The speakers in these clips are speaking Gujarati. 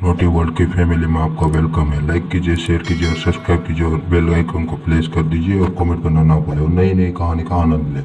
नोटी वर्ल्ड की फैमिली में आपका वेलकम है लाइक कीजिए शेयर कीजिए और सब्सक्राइब कीजिए और बेल आइकन को प्लेस कर दीजिए और कमेंट करना ना भूलें और नई नई कहानी का आनंद लें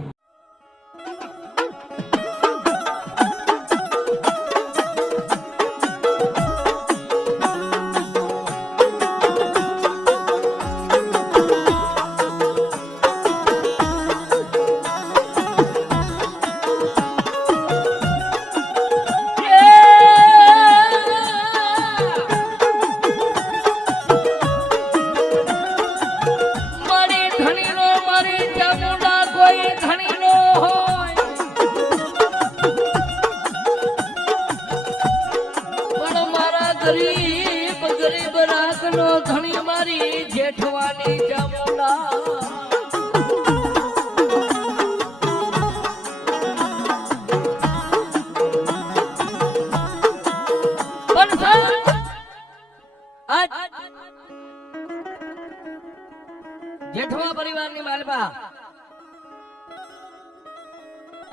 જેઠવા પરિવારની માલપા.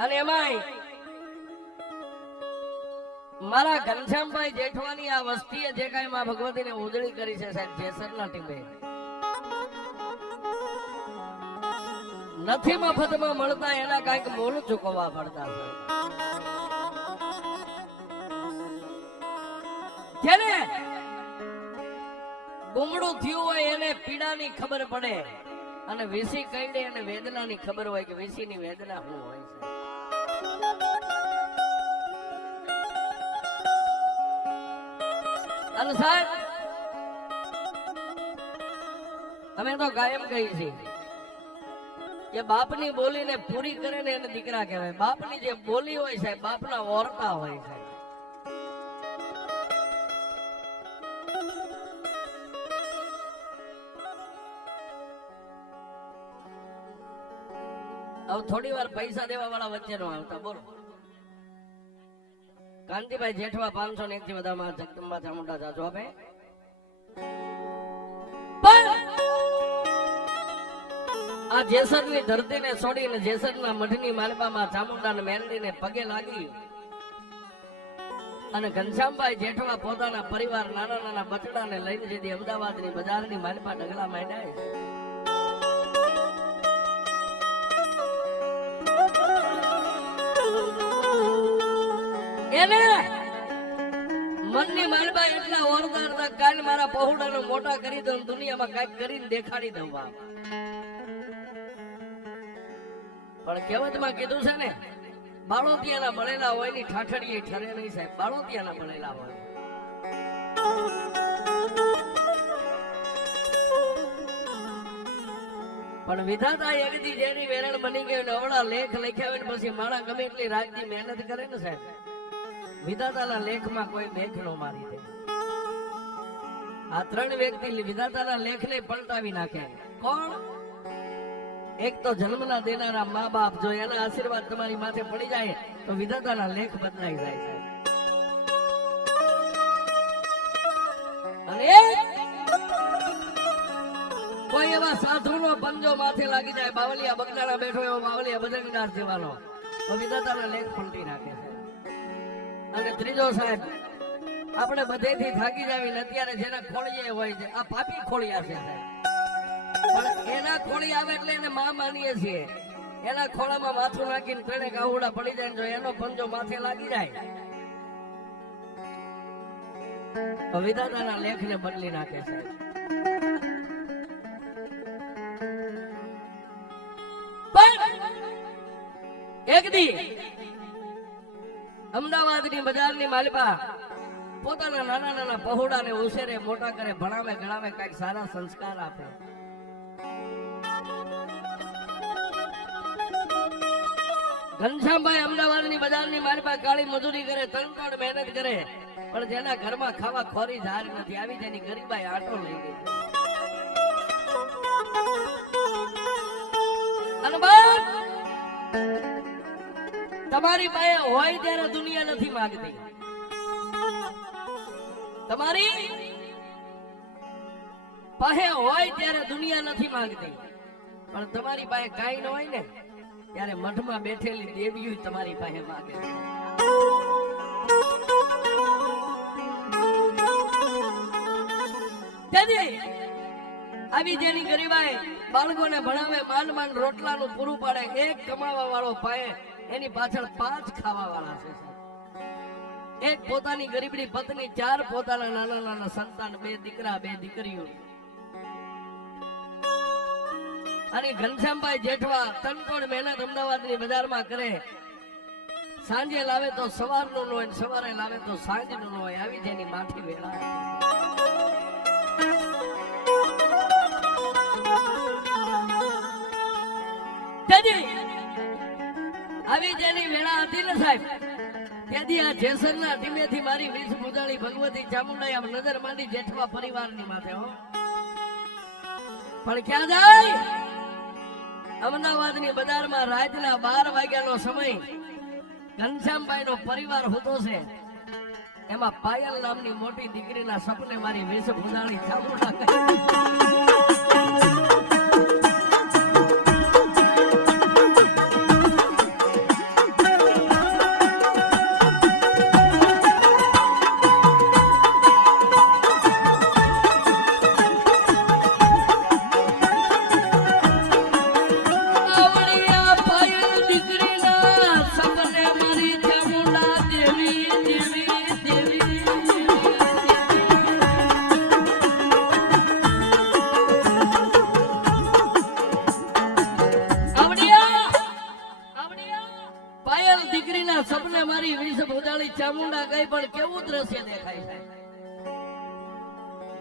અને એમાંય મારા ઘનશ્યામભાઈ જેઠવાની આ વસ્તીએ જે કાંઈ માં ભગવતીને ઉજળી કરી છે સાહેબ જેસરના ટીમે. નથી મફતમાં મળતા, એના કાંઈક મોલ ચૂકવવા પડતા જેને ગુમડું થયું હોય એને પીડાની ખબર પડે. અને વીસી દે અને વેદનાની ખબર હોય કે વીસીની વેદના શું હોય છે? અને સાહેબ, અમે તો કાયમ કહી છે કે બાપની બોલીને પૂરી કરે ને એને દીકરા કહેવાય. બાપની જે બોલી હોય છે બાપના ઓરતા હોય છે થોડી વાર પૈસા દેવા વાળા વચ્ચે નો આવતા, બોલો. કાંતિભાઈ જેઠવા પાંચસો ને એક થી માં જગદંબા ચામુંડા જાજો આપે આ જેસરની ધરતી ને છોડીને જેસર ના મઠની માલપામાં ચામુંડા ને મહેંદી ને પગે લાગી અને ઘનશ્યામભાઈ જેઠવા પોતાના પરિવાર નાના નાના બચડા ને લઈને જેથી અમદાવાદની બજારની માલપા ડગલા માંડ્યા એને મનની માલબા એટલા ઓરદાર કાલ મારા પહોળાનો મોટા કરી દઉં દુનિયામાં કાંઈક કરીને દેખાડી દઉં પણ કહેવતમાં કીધું છે ને, બાળોતિયાના બળેલા હોયની ઠાઠડીએ ઠરે નહીં સાહેબ, બાળોતિયાના બળેલા હોય. પણ વિધાતા એક જેની વેરણ બની ને અવળા લેખ લખ્યા હોય ને પછી માણા ગમે એટલી રાતની મહેનત કરે ને સાહેબ. વિધાતાના લેખમાં કોઈ નો મારી દે. આ ત્રણ વ્યક્તિ વિધાતાના લેખને પલટાવી નાખે. કોણ? એક તો જન્મના દેનારા મા બાપ જો એના આશીર્વાદ તમારી માથે પડી જાય, તો વિધાતાના લેખ બદલાઈ જાય છે. અને કોઈ એવા સાધુનો પંજો માથે લાગી જાય, બાવલિયા બગદાણા બેઠો એવો બાવલિયા બજરંગદાસ જેવાનો, તો વિધાતાના લેખ પલટી નાખે છે. અને ત્રીજો સાહેબ, આપણે બધેથી થાકી જાવી અત્યારે જેના ખોળીએ હોય છે, આ પાપી ખોળિયા છે પણ એના ખોળી આવે એટલે એને માં માનીએ છીએ. એના ખોળામાં માથું નાખીને ત્રણે ગાહુડા પડી જાય જો એનો પંજો માથે લાગી જાય. વિધાતાના લેખને બદલી નાખે છે પણ એક દી અમદાવાદની બજારની માલપા પોતાના નાના નાના પહોડાને ઉછેરે, મોટા કરે, ભણાવે, ગણાવે, કંઈક સારા સંસ્કાર આપે. ઘનશ્યામભાઈ અમદાવાદની બજારની મારી પાસે કાળી મજૂરી કરે ત્રણ મહેનત કરે, પણ જેના ઘરમાં ખાવા ખોરી ધાર નથી, આવી જેની ગરીબાઈ આટો લઈ ગઈ. તમારી પાસે હોય ત્યારે દુનિયા નથી માંગતી. તમારી પાસે હોય ત્યારે દુનિયા નથી માંગતી. પણ તમારી પાસે કાંઈ ન હોય ને, ત્યારે મઠમાં બેઠેલી દેવીઓ તમારી પાસે માંગે. આવી જેની ગરીબાઈ બાળકોને ભણાવે, માન માન રોટલાનું પૂરું પાડે, એક કમાવા વાળો પાયે એની પાછળ પાંચ ખાવા વાળા છે એક પોતાની ગરીબડી પત્ની, ચાર પોતાના નાના નાના સંતાન, બે દીકરા, બે દીકરીઓ. અને ઘનશ્યામભાઈ જેઠવા તનતોડ મહેનત અમદાવાદની બજારમાં કરે. સાંજે લાવે તો સવારનું ન હોય સવારે લાવે તો સાંજનું ન હોય. આવી જેની માઠી વેળા. આવી વેળા હતી ને સાહેબ. ત્યાંથી આ જેસરના ધીમેથી મારી વીસ મુદાળી ભગવતી ચામુંડાઈ આમ નજર માંડી જેઠવા પરિવારની માથે, હો. પણ ક્યાં જાય? અમદાવાદની બજારમાં રાતના બાર વાગ્યાનો સમય. ઘનશ્યામભાઈ નો પરિવાર હોતો છે. એમાં પાયલ નામની મોટી દીકરીના સપને મારી વેશ ભૂંદાળી ચામુંડા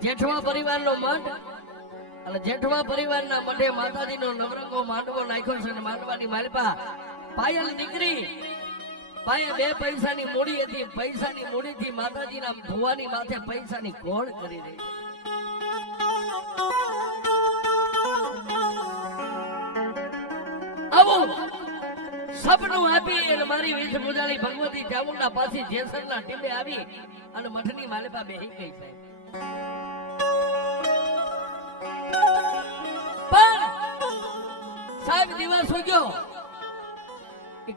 જેઠવા પરિવારનો મઠ અને જેઠવા પરિવારના મઢે માતાજીનો નવરંગો માંડવો નાખ્યો છે અને માંડવાની માલપા પાયલ દીકરી, પાયે બે પૈસાની મૂડી હતી. પૈસાની મૂડીથી માતાજીના ભુવાની માથે પૈસાની ગોળ કરી રહી આવું, સપનું આપી અને મારી વેશ પૂજાની ભગવતી ચામુંડા પાસે જેસરના ટીમે આવી અને મઠની માલપા બેહી ગઈ છે સાહેબ, દિવસ ઉગ્યો.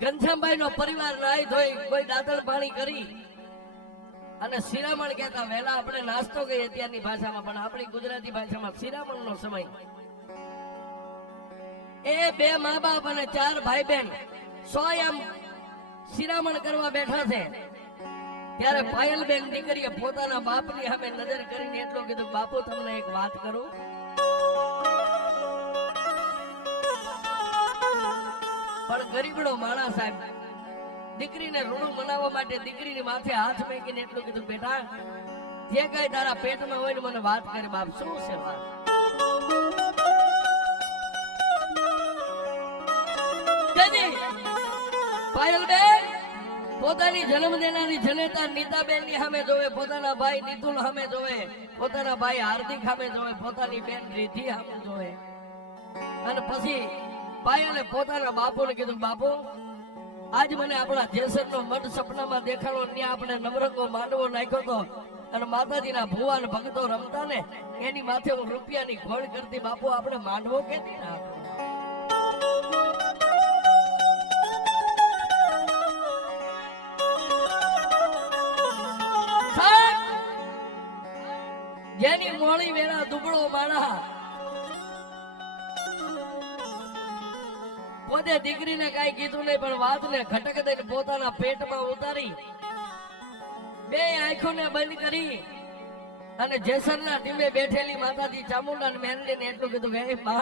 ઘનશ્યામભાઈ નો પરિવાર નાઈ ધોઈ કોઈ દાદળ પાણી કરી. અને શિરામણ કહેતા, વહેલા આપણે નાસ્તો કહીએ ત્યાંની ભાષામાં, પણ આપણી ગુજરાતી ભાષામાં શિરામણ નો સમય. એ બે મા બાપ અને ચાર ભાઈ બહેન સો એમ શિરામણ કરવા બેઠા છે. ત્યારે પાયલબેન દીકરીએ પોતાના બાપની સામે નજર કરીને એટલું કીધું, બાપુ, તમને એક વાત કરું. પણ ગરીબડો માણસ સાહેબ, દીકરીને ઋણું મનાવવા માટે દીકરીની માથે હાથ મેકીને એટલું કીધું, બેટા, જે કઈ તારા પેટમાં હોય ને મને વાત કરે બાપ, શું છે વાત? પોતાની જન્મ દેનારી જનેતા નીતાબેનની સામે જોવે, પોતાના ભાઈ નીતુલ સામે જોવે, પોતાના ભાઈ હાર્દિક સામે જોવે, પોતાની બેન રીધિ સામે જોવે. અને પછી પાયલે પોતાના બાપુને કીધું, બાપુ, આજ મને આપણા જેસરનો મઠ સપનામાં દેખાડો, ત્યાં આપણે નવરંગો માંડવો નાખ્યો તો અને માતાજીના ભુવા ને ભક્તો રમતા ને, એની માથે હું રૂપિયાની ઘોડ કરતી, બાપુ, આપણે માંડવો કે જેની મોળી વેરા દુબળો માણા પોતે દીકરીને કઈ કીધું નહીં, પણ વાતને ખટક દઈને પોતાના પેટમાં ઉતારી, બે આંખોને બંધ કરી અને જેસરના ટીમે બેઠેલી માતાજી ચામુંડા ને મેરડીને એટલું કીધું કે, "હે મા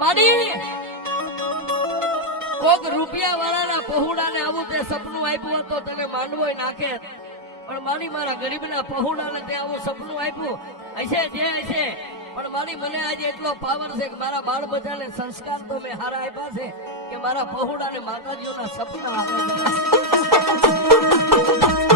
માડી કોક રૂપિયા વાળાના પહોળાને આવું તે સપનું આપ્યું હતું તને માંડવોય નાખે. પણ મારી મારા ગરીબના પહોળાને તે આવું સપનું આપ્યું. હશે, જે હશે પણ મારી મને આજે એટલો પાવર છે કે મારા બાળ બધાને સંસ્કાર તો મેં હારા આપ્યા છે કે મારા પહોળાને માતાજીઓના સપના આવે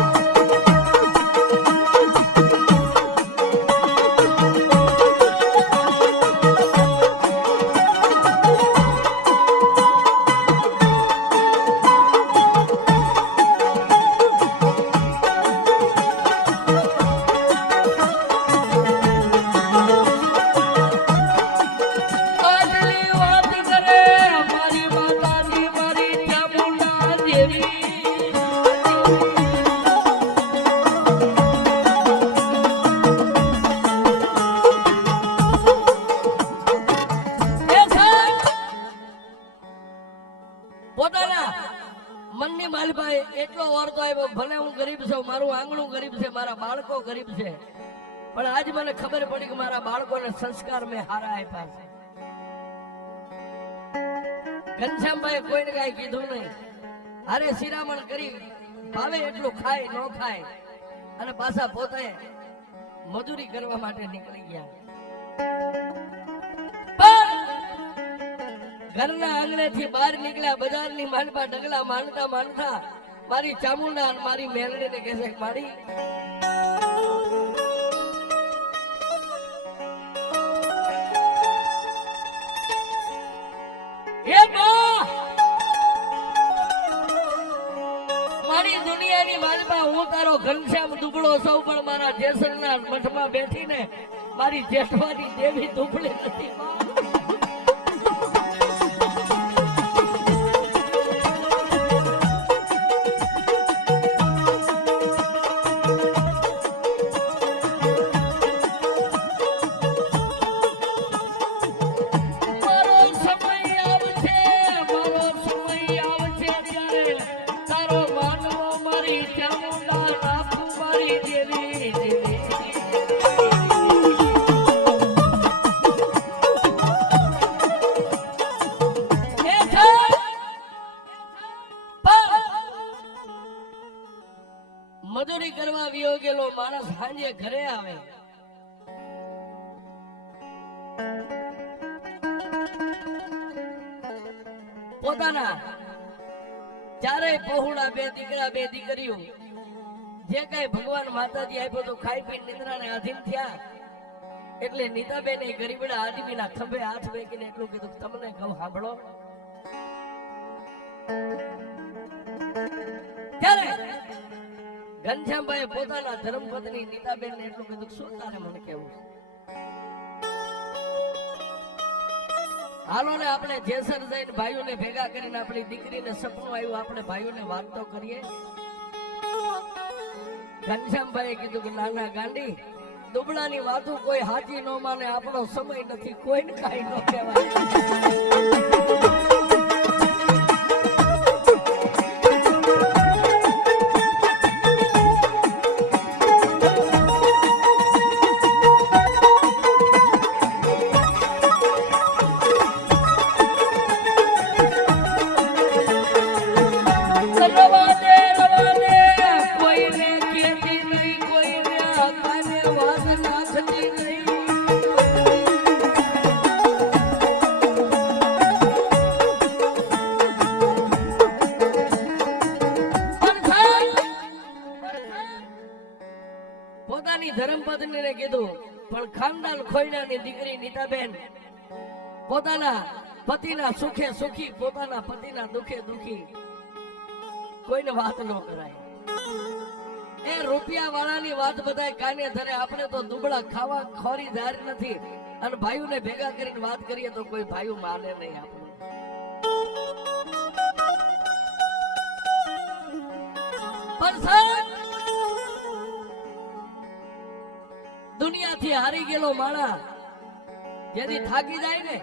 એટલો ભલે હું ગરીબ છું, મારું આંગણું ગરીબ છે, મારા બાળકો ગરીબ છે, પણ આજ મને ખબર પડી કે મારા બાળકોને સંસ્કાર મેં હારા આપ્યા છે. ઘનશ્યામભાઈ કોઈને કાંઈ કીધું નહીં. અરે શિરામણ કરી, ભાવે એટલું ખાય, ન ખાય, અને પાછા પોતે મજૂરી કરવા માટે નીકળી ગયા. ઘરના આંગણેથી બહાર નીકળ્યા, બજારની માંડપા ડગલા માંડતા માંડતા મારી ચામુંડા મારી મેલડીને કહે છે, મારી. મારી દુનિયાની માલપા હું તારો ઘનશ્યામ દુબળો સૌ પણ મારા જેસરના મઠમાં બેઠીને મારી જેઠવાની દેવી દુબળી નથી પોતાના. ચારેય પહોળા બે દીકરા બે દીકરીઓ જે કઈ ભગવાન માતાજી આપ્યો તો ખાઈ પી નિંદ્રાને આધીન થયા. એટલે નીતાબેન એ ગરીબડા આદમીના ખભે હાથ વેકીને એટલું કીધું તમને કહું, સાંભળો. ત્યારે ઘનશ્યામભાઈ પોતાના ધર્મપત્ની નીતાબેન ને એટલું કીધું શું તારે મને કેવું હાલો ને આપણે જેસર જઈને ભાઈઓને ભેગા કરીને આપણી દીકરીને સપનું આવ્યું, આપણે ભાઈઓને વાત કરીએ. ઘનશ્યામભાઈએ કીધું કે, નાના ગાંડી, દુબળાની વાતો કોઈ હાજી ન માને, આપણો સમય નથી, કોઈને કાંઈ ન કહેવાય. પોતાના પતિના સુખે સુખી, પોતાના પતિના દુખે દુખી. કોઈને વાત ન કરાય. એ રૂપિયા વાળાની વાત બધાય કાને ધરે? આપણે તો દુબળા ખાવા ખોરી ધાર નથી. અને ભાઈઓને ભેગા કરીને વાત કરીએ તો કોઈ ભાઈઓ માને નહીં આપણે દુનિયાથી હારી ગયેલો માણા જેથી થાકી જાય ને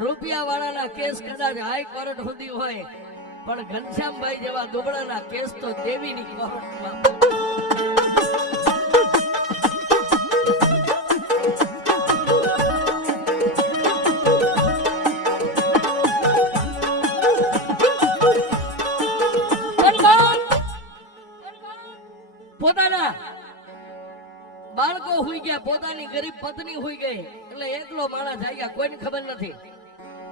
રૂપિયા વાળાના કેસ કદાચ હાઈકોર્ટ સુધી હોય, પણ ઘનશ્યામભાઈ જેવા દુબળાના કેસ તો દેવીની કોર્ટમાં. બાળકો હોઈ ગયા, પોતાની ગરીબ પત્ની હોઈ ગઈ, એટલે એકલો માણસ જાગ્યા કોઈને ખબર નથી.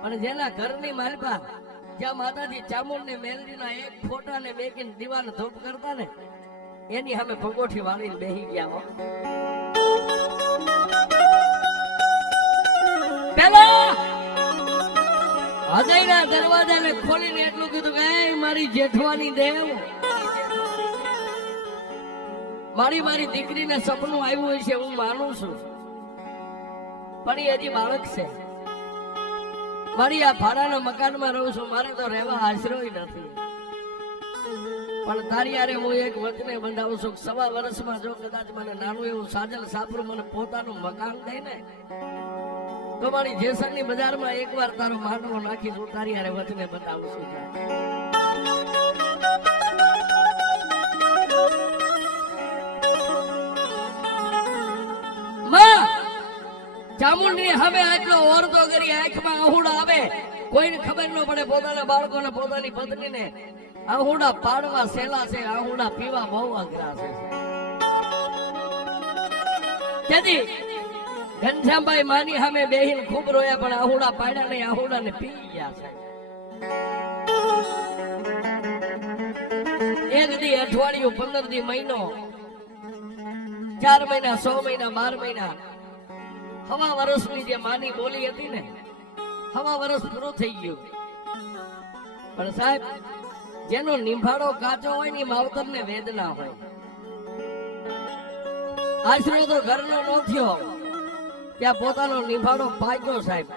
પણ જેના ઘરની માલપા જ્યાં માતાજી ચામુંડ ને મેલડીના એક ફોટા ને મેકીને દીવાલ ધોપ કરતા ને, એની સામે પગોઠી વાળીને બેહી ગયા પેલા! હૃદયના દરવાજાને ખોલીને એટલું કીધું કે મારી જેઠવાની દેવ. મારી મારી દીકરીને સપનું આવ્યું હોય છે હું માનું છું. પણ એ હજી બાળક છે. મારી આ ભાડાના મકાનમાં રહું છું, મારે તો રહેવા આશરો નથી. પણ તારી યારે હું એક વચને બંધાવું છું સવા વર્ષમાં જો કદાચ મને નાનું એવું સાજલ સાપરું મને પોતાનું મકાન દે ને, તો મારી જેસરની બજારમાં એકવાર તારો માંડવો નાખીશ હું તારી યારે વચને બંધાવું છું. ચામુંડની હવે આટલો ઓરતો કરી આંખમાં આહુડા આવે. કોઈને ખબર ન પડે પોતાના બાળકોને પોતાની પત્નીને. આહુડા પાડવા સેલા છે, આહુડા પીવા બહુ અઘરા છે. તેથી ઘનશ્યામભાઈ માની સામે બેહીને ખૂબ રોયા, પણ આહુડા પાડ્યા નહીં આહુડા ને પી ગયા છે. એક દી અઠવાડિયું, પંદર દી મહિનો, ચાર મહિના, સો મહિના, બાર મહિના હવા વર્ષની જે માની બોલી હતી ને, હવા વર્ષ પૂરું થઈ ગયું. પણ સાહેબ, જેનો નિભાડો કાચો હોય ને માવતર ને વેદના હોય. આશરો તો ઘરનો નો થયો ત્યાં પોતાનો નિભાડો પાક્યો સાહેબ.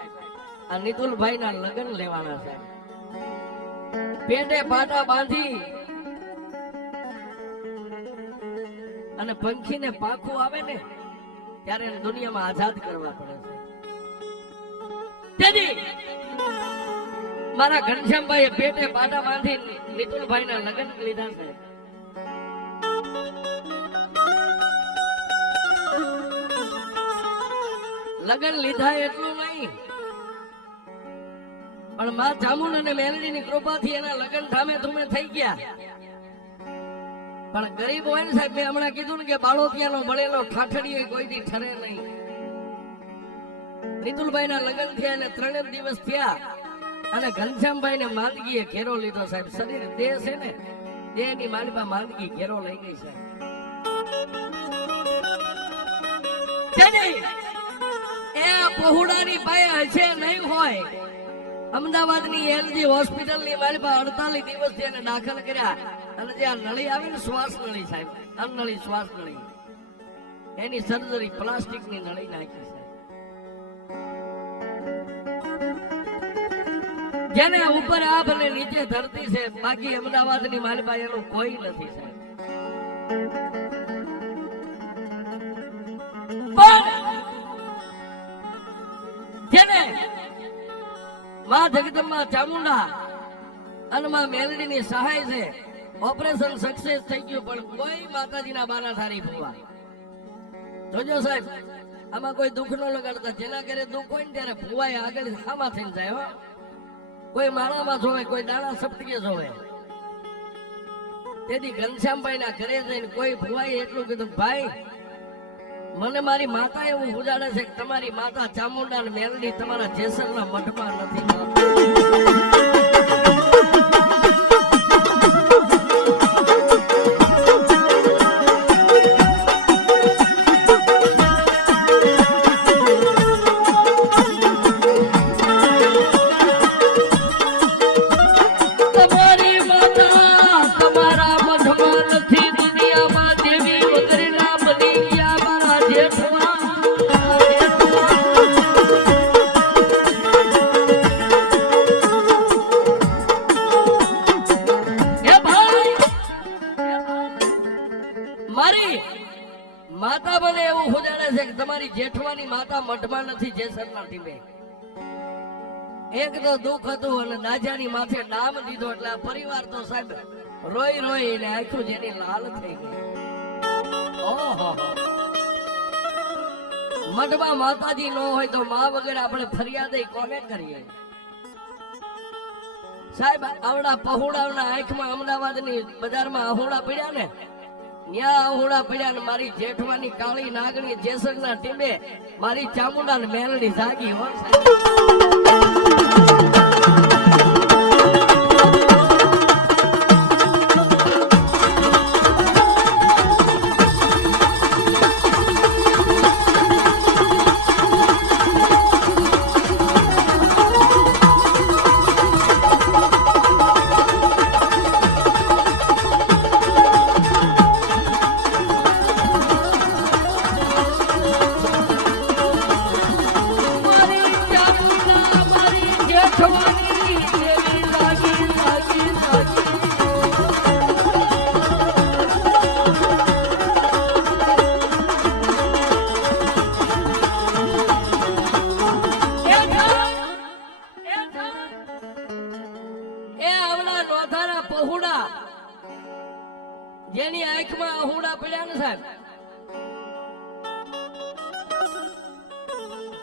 આ નિતુલભાઈ ના લગ્ન લેવાના સાહેબ. પેટે પાટા બાંધી અને પંખીને પાખું આવે ને ત્યારે એને દુનિયામાં આઝાદ કરવા પડે છે. તેથી મારા ઘનશ્યામભાઈએ પેટે પાટા બાંધી નિતુલભાઈ ના લગ્ન લીધા છે. લગ્ન લીધા એટલું નહીં, પણ મા જામુન અને મેલડીની કૃપાથી એના લગ્ન ધામે ધૂમે થઈ ગયા. પણ ગરીબ હોય ને સાહેબ, મેં હમણાં કીધું ને કે બાળોતિયાનો મળેલો ઠાઠડીએ કોઈ દી ઠરે નહીં. નિતુલભાઈ ના લગ્ન થયા અને ત્રણેક દિવસ થયા અને ઘનશ્યામભાઈ ને માંદગીએ ઘેરો લીધો સાહેબ. શરીર દેહ છે ને દેહની માલિપા માંદગી ઘેરો લઈ ગઈ છે એ પહોળાની પાસે હશે નહીં હોય. અમદાવાદની એલજી હોસ્પિટલની મારી પાસે અડતાલીસ દિવસથી એને દાખલ કર્યા. અને જે આ નળી આવે ને શ્વાસ નળી સાહેબ અનનળી શ્વાસ નળી. એની સર્જરી પ્લાસ્ટિકની નળી નાખી જેને ઉપર આભ અને નીચે ધરતી છે, બાકી અમદાવાદની પાસે એનું કોઈ નથી સાહેબ. જેને માં જગદંબા ચામુંડા અને માં મેલડીની સહાય છે ઓપરેશન સક્સેસ થઈ ગયું, પણ કોઈ માતાજીના બાના થારી ફૂવા જોજો સાહેબ, આમાં કોઈ દુઃખ ન લગાડતા. જેના ઘરે દુઃખ હોય ને ત્યારે ફુવાય આગળ સામા થઈને જાય કોઈ માળામાં જોવે, કોઈ દાણા સપટીએ જોવે. તેથી ઘનશ્યામભાઈ ના ઘરે જઈને કોઈ ફુવાએ એટલું કીધું, ભાઈ, મને મારી માતા એવું ઉજાડે છે કે તમારી માતા ચામુંડા મેલડી તમારા જેસરના મઠમાં નથી. દુઃખ હતું અને દાજાની માથે નામ દીધો એટલે આ પરિવાર તો સાહેબ રોઈ રોઈ એટલે આખું જેની લાલ થઈ ગઈ. ઓહો. મઠમાં માતાજી ન હોય તો મા વગર આપણે ફરિયાદ કોને કરીએ? સાહેબ, આવડા પહોળાના આંખમાં અમદાવાદની બજારમાં આહોડા પડ્યા ને? ન્યા આહોડા પડ્યા ને મારી જેઠવાની કાળી નાગણી જેસરના ટીમે મારી ચામુંડા ને મેલડી જાગી, હો Thank you. પહોળા જેની આંખમાં આહુડા પડ્યા ને સાહેબ.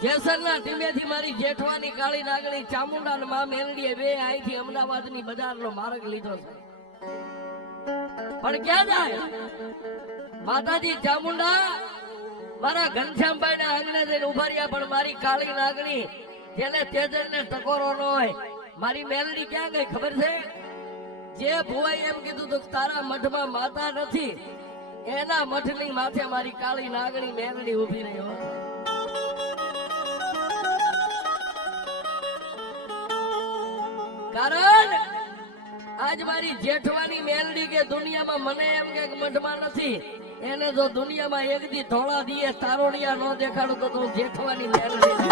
જેસરના ટીમેથી મારી જેઠવાની કાળી નાગણી ચામુંડા ને મા મેલડીએ બે અહીંથી અમદાવાદની બજારનો માર્ગ લીધો છે. પણ ક્યાં જાય? માતાજી ચામુંડા, મારા ઘનશ્યામભાઈ ના આંગણે જઈને ઊભા રહ્યા, પણ મારી કાળી નાગણી, જેને તેજર ને ટકોરો ન હોય, મારી મેલડી ક્યાં ગઈ ખબર છે? જે ભુવાઈ એમ કીધું તું તારા મઠમાં માતા નથી, એના મઠની માથે મારી કાળી નાગણી મેલડી ઊભી રહ્યો કારણ આજ મારી જેઠવાની મેલડી કે દુનિયામાં મને એમ કે મઠમાં નથી, એને જો દુનિયામાં એક દી ધોળા દીએ, તારોડિયા ન દેખાડું તો તું જેઠવાની મેલડી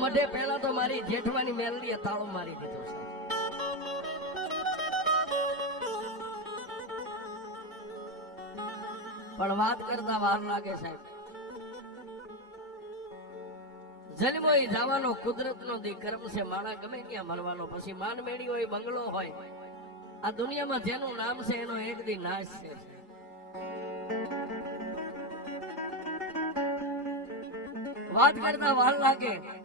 મઢે પહેલા તો મારી જેઠવાની મેલડીએ તાળો મારી દીધો પણ વાત કરતા વાર લાગે સાહેબ. જન્મો એ જવાનો કુદરતનો દી કર્મ છે, માણા ગમે ત્યાં મરવાનો. પછી માન મેળી હોય બંગલો હોય. આ દુનિયામાં જેનું નામ છે, એનો એક દી નાશ છે. વાત કરતા વાર લાગે.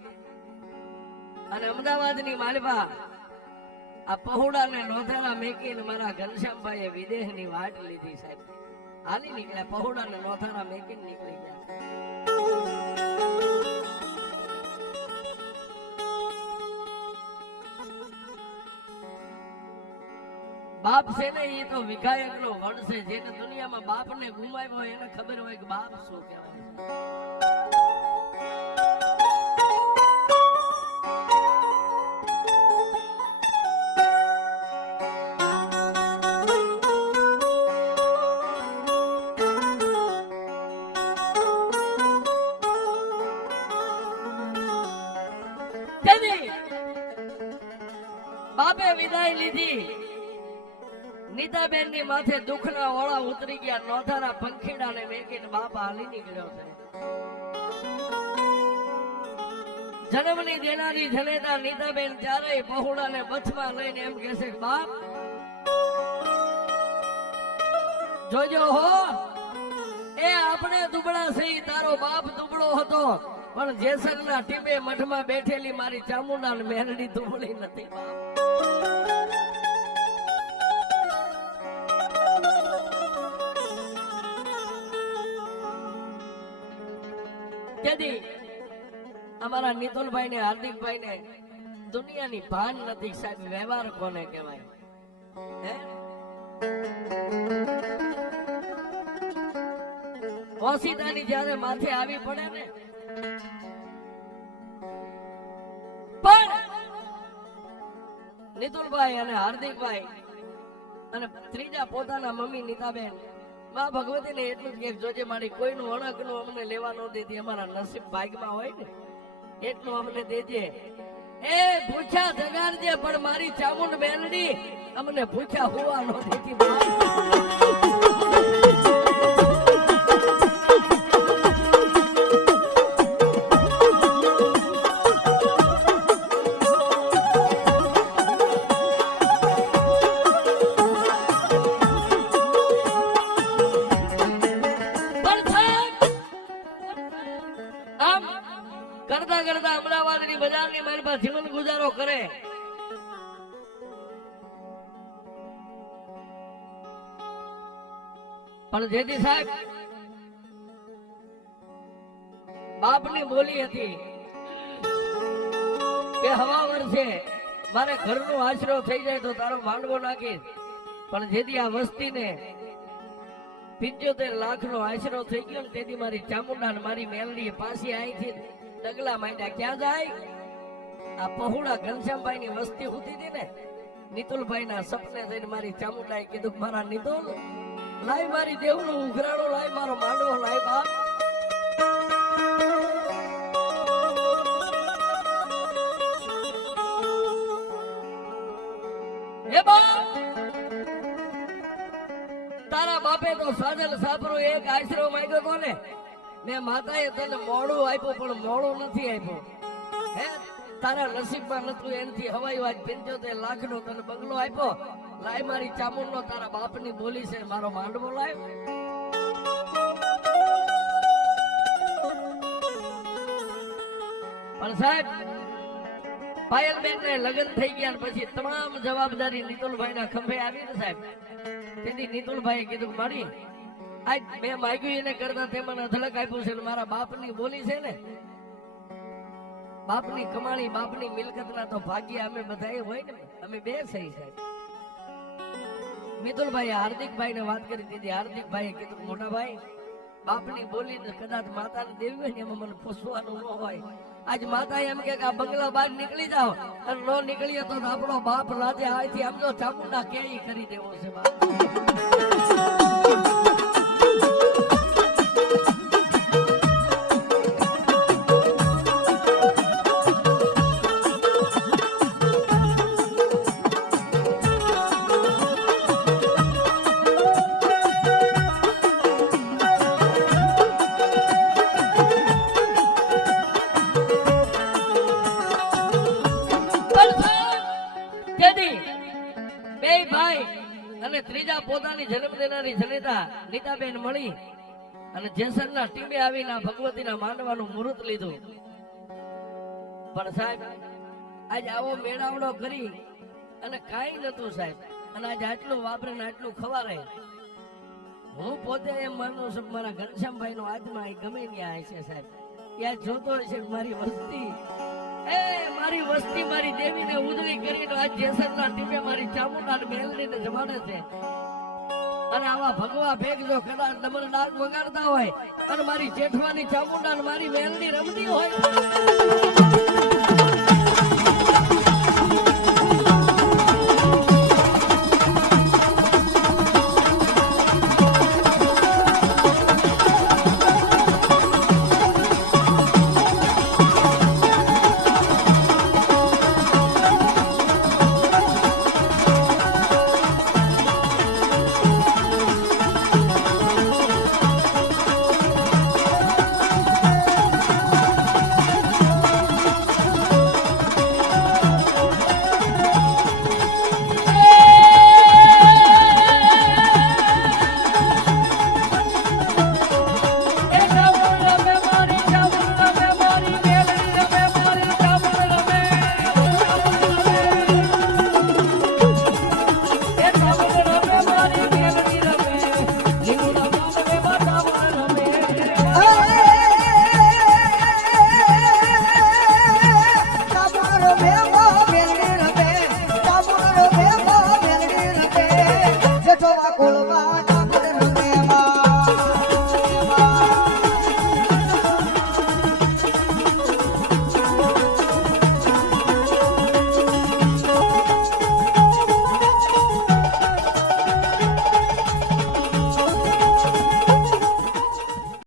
અને અમદાવાદની માલવા આ પહોળા ને મેકીને મારા ઘનશ્યામભાઈએ વિદેહની વાટ લીધી સાહેબ. હાલી નીકળ્યા પહોળા ને મેકીને નીકળી ગયા. બાપ છે ને એ તો વિઘાયક નો વડ છે, જેને દુનિયામાં બાપ ને ગુમાવ્યો એને ખબર હોય કે બાપ શું કહેવાય નીતાબેનની માથે દુઃખના ઓળા ઉતરી ગયા નોધારા પંખીડા ને મેકીને બાપા હાલી નીકળ્યો છે. જન્મની દેનારી જનેતા નીતાબેન ચારેય બહુડા ને બચમાં લઈને એમ કે છે બાપ, જોજો હો, એ આપણે દુબળા છે તારો બાપ દુબળો હતો, પણ જેસરના ટીપે મઠમાં બેઠેલી મારી ચામુંડા મેહરડી દુબળી નથી, બાપ. તેથી અમારા નિતુલભાઈ ને હાર્દિકભાઈ ને દુનિયાની ભાન નથી સાહેબ, વ્યવહાર કોને કહેવાય? હે? ઓસીતાની જ્યારે માથે આવી પડે ને, પણ નિતુલભાઈ અને હાર્દિકભાઈ અને ત્રીજા પોતાના મમ્મી નીતાબેન માં ભગવતીને એટલું જ જોજે મારી કોઈનું અણકનું અમને લેવા ન દેતી, અમારા નસીબ ભાગમાં હોય ને, એટલું અમને દેજે. એ ભૂખ્યા જગાડજે, પણ મારી ચામુંડ બેનડી અમને ભૂખ્યા હોવા ન દેતી પાસે જીવન ગુજારો કરે. પણ જેથી સાહેબ, બાપની બોલી હતી કે હવા વર્ષે મારે ઘરનો આશરો થઈ જાય તો તારો માંડવો નાખીશ. પણ જેથી આ વસ્તીને પિંચોતેર લાખ નો આશરો થઈ ગયો ને તેથી મારી ચામુંડા મારી મેલડી પાછી અહીંથી ડગલા માંડ્યા. ક્યાં જાય? આ પહોળા ઘનશ્યામભાઈ ની વસ્તી હતી હતી ને નિતુલભાઈ ના સપને થઈને મારી ચામુંડાએ કીધું કે મારા નિતુલ, લાય મારી દેવનું ઉઘરાણો, લાય મારો માંડવો, લાય બાપ. તારા બાપે તો સાજલ સાપરો એક આશરો માંગ્યો તો ને મેં માતાએ તને મોડું આપ્યું, પણ મોડું નથી આપ્યું. તારા નસીબમાં નતું એનથી હવાઈ વાત પંચોતેર લાખ નો તને બંગલો આપ્યો. લાય મારી ચામુંડ નો તારા બાપની બોલી છે, મારો માંડવો લાય. પણ સાહેબ પાયલબેન ને લગ્ન થઈ ગયા પછી તમામ જવાબદારી નિતુલભાઈ ના ખંભે આવી ને સાહેબ. તેથી નિતુલભાઈએ કીધું મારી, આજ મેં માગ્યું એને કરતા તે મને અધળક આપ્યું છે ને મારા બાપની બોલી છે ને બાપની કમાણી, બાપની મિલકતના તો ભાગ્ય અમે બધાએ હોય ને, અમે બે સહી સાહેબ મિતુલભાઈ હાર્દિકભાઈ ને વાત કરી દીધી હાર્દિકભાઈ કીધું મોટા ભાઈ બાપની બોલી ને કદાચ માતાને દેવી હોય ને એમાં મને પૂછવાનું ન હોય. આજ માતા એમ કે આ બંગલા બહાર નીકળી જાઓ, અને ન નીકળીએ તો આપણો બાપ રાતે આથી આમ તો ચામુંડા કે ઈ કરી દેવો છે બાપ. જેસરના ટીમે આવીને ભગવતીના માંડવાનું મુહૂર્ત લીધું. પણ સાહેબ, આજ આવો મેળાવડો કરી અને કાંઈ નતું સાહેબ. અને આજ આટલું વાપરે ને આટલું ખવારે. હું પોતે એમ માનું છું મારા ઘનશ્યામભાઈ નો આત્મા એ ગમે ત્યાં છે સાહેબ. ત્યાં જોતો છે મારી વસ્તી. એ, મારી વસ્તી મારી દેવીને ઉજળી કરીને આજ જેસરના ટીમે મારી ચામુંડા મેલડીને જમાડે છે. અને આવા ભગવા ભેગ જો કદાચ ડબલ ડાક વગાડતા હોય અને મારી જેઠવાની ચામુંડા મારી મેલડી રમતી હોય.